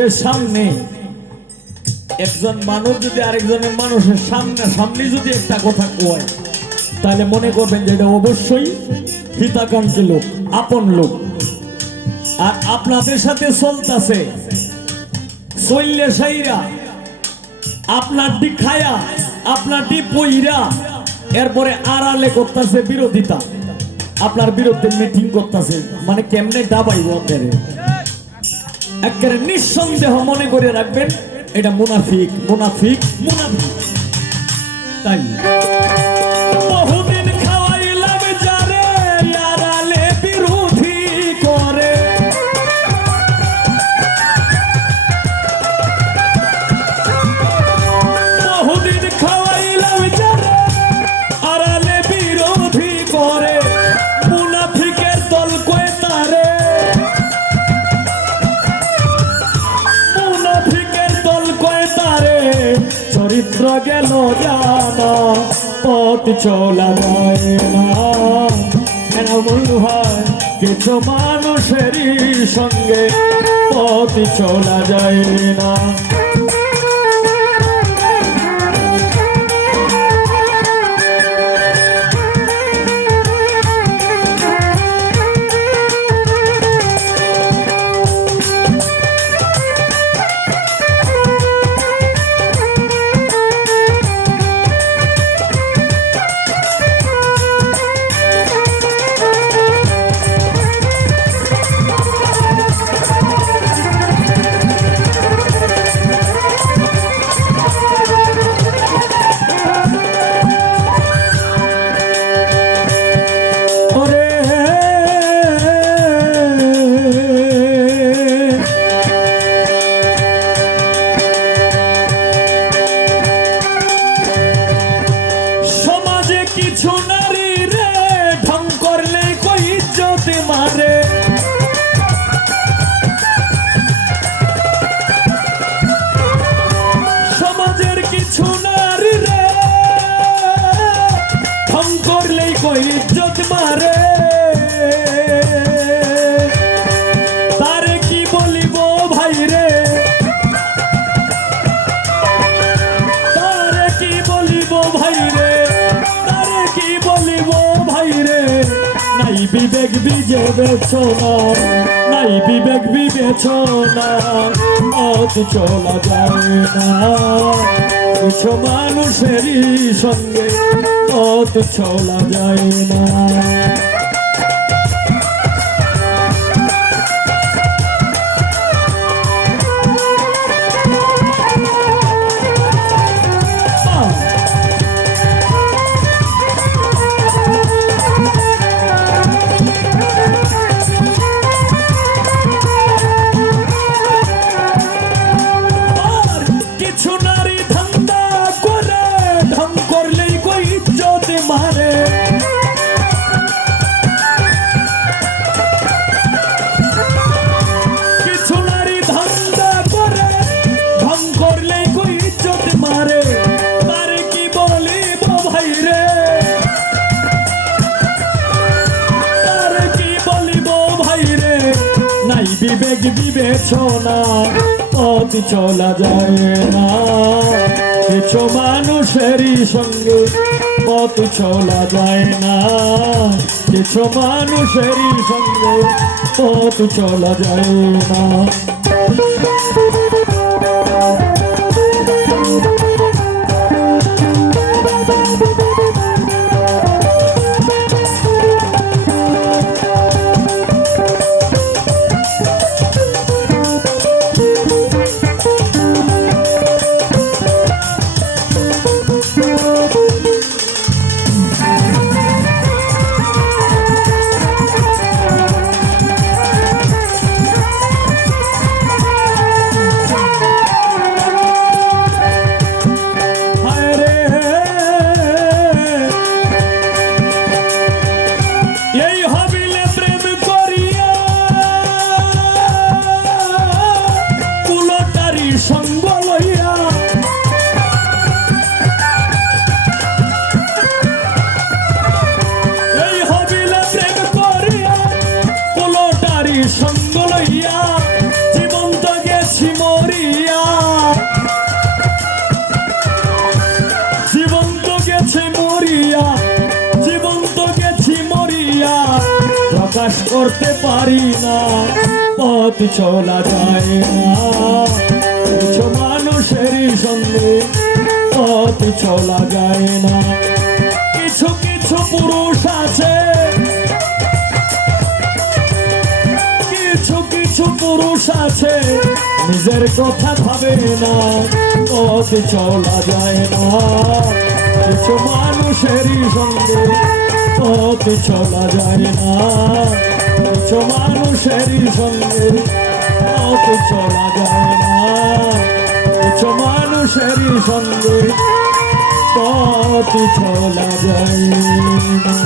যে সামনে একজন মানুষ যদি আরেকজনের মানুষের সামনে সামনে যদি একটা কথা কয়, তাহলে মনে করবেন যে এটা অবশ্যই হিতাকাঙ্ক্ষী লোক, আপন লোক। আর আপনাদের সাথে চলতেছে। চললে সাইরা, আপনার দিক খায়া, আপনার দিক পইরা, এরপরে আড়ালে করতেছে বিরোধিতা। আপনার বিরুদ্ধে মিটিং করতেছে। মানে কেমনে ডাবাইব আপনার? একেবারে নিঃসন্দেহ মনে করে রাখবেন এটা মুনাফিক মুনাফিক মুনাফিক। তাই। চরিত্র গেল জানা পথ চলা যায় না। এমন হয় কিছু মানুষেরই সঙ্গে পথ চলা যায় না। কিছু নারী বিবেক বিবেচনা, নাই বিবেক বিবেচনা মত চলা যায় না। কিছু মানুষেরই সঙ্গে মত চলা যায় না। বিবেক বিবেচনা, পথ চলা যায় না। কিছু মানুষেরই সঙ্গে পথ চলা যায় না। কিছু মানুষেরই সঙ্গে পথ চলা যায় না। প্রকাশ করতে পারি না, পথ চলা যায় না। কিছু মানুষেরই সঙ্গে পথ চলা যায় না। কিছু কিছু পুরুষ আছে, কিছু কিছু পুরুষ আছে, নিজের কথা ভাবে না, পথ চলা যায় না। কিছু মানুষেরই সঙ্গে পথ চলা যায় না। পথ মানুষেরই সঙ্গে পথ চলা যায় না। পথ মানুষেরই সঙ্গে পথ চলা যায় না।